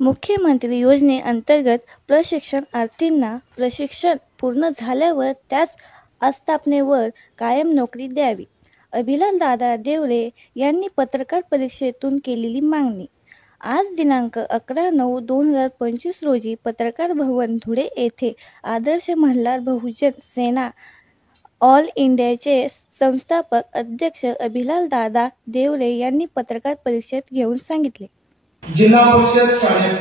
मुख्यमंत्री योजनेअंतर्गत प्रशिक्षणार्थींना प्रशिक्षण पूर्ण झाल्यावर त्याच आस्थापनेवर कायम नोकरी द्यावी, अभिलालदादा देवरे यांनी पत्रकार परिषदेतून केलेली मागणी. आज दिनांक 11/9/2025 रोजी पत्रकार भवन धुळे येथे आदर्श मल्हार बहुजन सेना ऑल इंडियाचे संस्थापक अध्यक्ष अभिलालदादा देवरे यांनी पत्रकार परिषद घेऊन सांगितले. जिल्हा परिषद शाळेत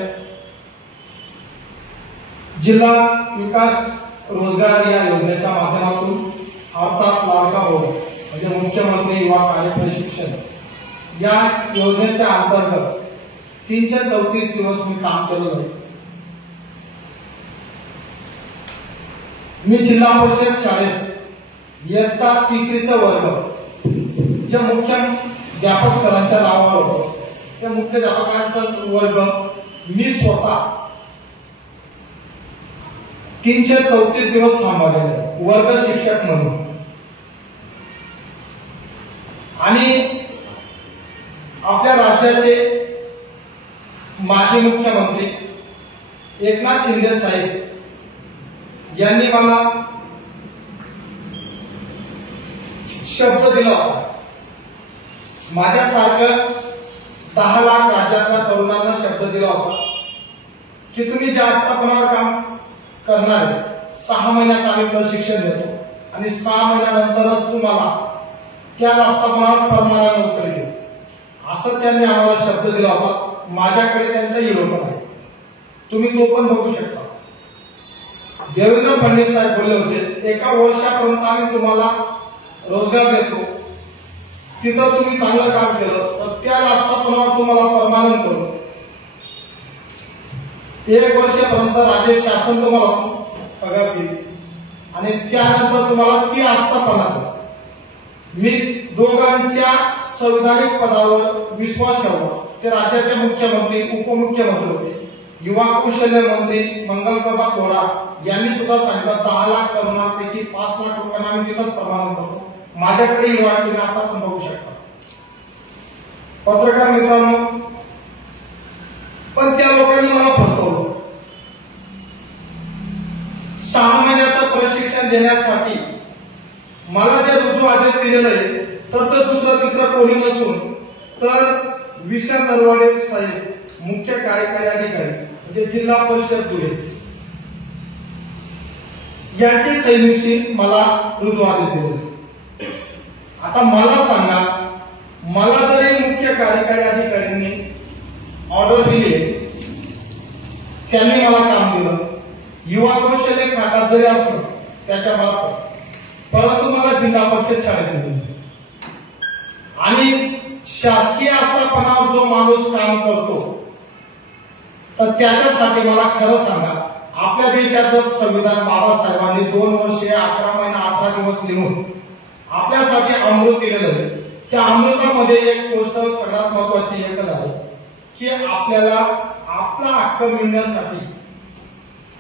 जिल्हा विकास रोजगार या योजनेच्या माध्यमातून अर्थात लाडका भाऊ म्हणजे मुख्यमंत्री युवा कार्य प्रशिक्षण या योजनेच्या अंतर्गत 334 दिवस मी काम केलं आहे. मी जिल्हा परिषद शाळेत इयत्ता 3रीचा वर्ग जे मुख्याध्यापक सरांच्या नावावर होतं त्या मुख्याध्यापकांचा वर्ग मी स्वतः 334 दिवस सांभाळले वर्ग शिक्षक म्हणून. आणि आपल्या राज्याचे माजी मुख्यमंत्री एकनाथ शिंदे साहेब यांनी मला शब्द दिला होता. माझ्यासारखं 10 लाख राज्यातल्या तरुणांना शब्द दिला होता की तुम्ही ज्या आस्थापनावर काम करणार 6 महिन्याचं आम्ही प्रशिक्षण देतो आणि 6 महिन्यानंतरच तुम्हाला त्या आस्थापनावर परमानंट नोकरी देऊ, असं त्यांनी आम्हाला शब्द दिला होता. माझ्याकडे त्यांचा हिरो पण आहे, तुम्ही तो पण बघू शकता. देवेंद्र फडणवीस साहेब बोलले होते 1 वर्षापर्यंत आम्ही तुम्हाला रोजगार देतो, तिथं तुम्ही चांगलं काम केलं तर त्या आस्थापनावर तुम्हाला परमानंट करू. 1 वर्षापर्यंत राज्य शासन तुम्हाला पगार देईल आणि त्यानंतर तुम्हाला ती आस्थापना करू. मी दोघांच्या संविधानिक पदावर विश्वास ठेवला. ते राज्याचे मुख्यमंत्री उपमुख्यमंत्री होते. युवा कौशल्य मंत्री मंगलप्रभा कोडा यांनी सुद्धा सांगितलं 10 लाख तरुणांपैकी 5 लाख रुपयांना आम्ही तिथंच परमानंट करतो. माझ्याकडे युवा तुम्ही आता पण बघू शकता. पत्रकार मित्रांनो, पण त्या लोकांनी मला फसवलं. 6 महिन्याचं प्रशिक्षण देण्यासाठी मला जे रुजू आदेश दिलेलं आहे तर ते दुसरं तिसरं कोणी नसून तर विशाल नरवाडे साहेब मुख्य कार्यकारी अधिकारी म्हणजे जिल्हा परिषद धुळे यांची सैनिशी मला रुजू आदेश दिले. आता मला सांगा, मला जरी मुख्य कार्यकारी अधिकाऱ्यांनी ऑर्डर दिली, त्यांनी मला काम दिलं, युवा कौशल्य खात्यात जरी असलं त्याच्या मार्फत, परंतु मला जिल्हा परिषद शाळेत दिली आणि शासकीय आस्थापनावर जो माणूस काम करतो तर त्याच्यासाठी मला खरं सांगा, आपल्या देशाचं संविधान बाबासाहेबांनी 2 वर्षे 11 महिने 18 दिवस लिहून आपल्यासाठी अमृत दिलेलं आहे. त्या अमृतामध्ये एक गोष्ट सगळ्यात महत्वाची एकच आहे की आपल्याला आपला हक्क मिळण्यासाठी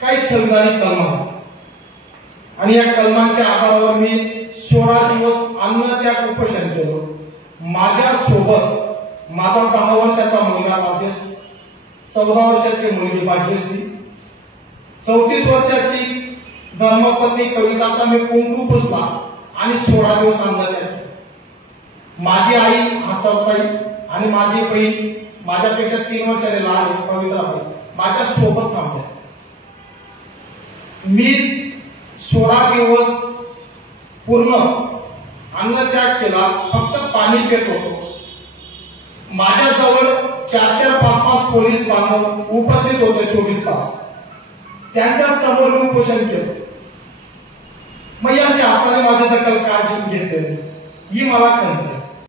काही संविधानिक कलम आहेत आणि या कलमांच्या आधारावर मी 16 दिवस अन्नत्याग उपोषण केलं. माझ्या सोबत माझा 10 वर्षाचा मुलगा राजेश, 14 वर्षाची मुलगी भाग्यश्री, 34 वर्षाची धर्मपत्नी कविताचा मी कुंकू पुसला आणि 16 दिवस अन्नत्याग. माझी आई हसरताई आणि माझी बहीण माझ्यापेक्षा 3 वर्षाने लहान पवित्राबाई माझ्या सोबत थांबल्या. मी 16 दिवस पूर्ण अन्नत्याग केला, फक्त पाणी पित होतो. माझ्याजवळ 4-4, 5-5 पोलीस बांधव उपस्थित होते 24 तास. त्यांच्या समोर मी उपोषण केलं. मग या शासनाने माझी दखल का घेतली ही मला कळते.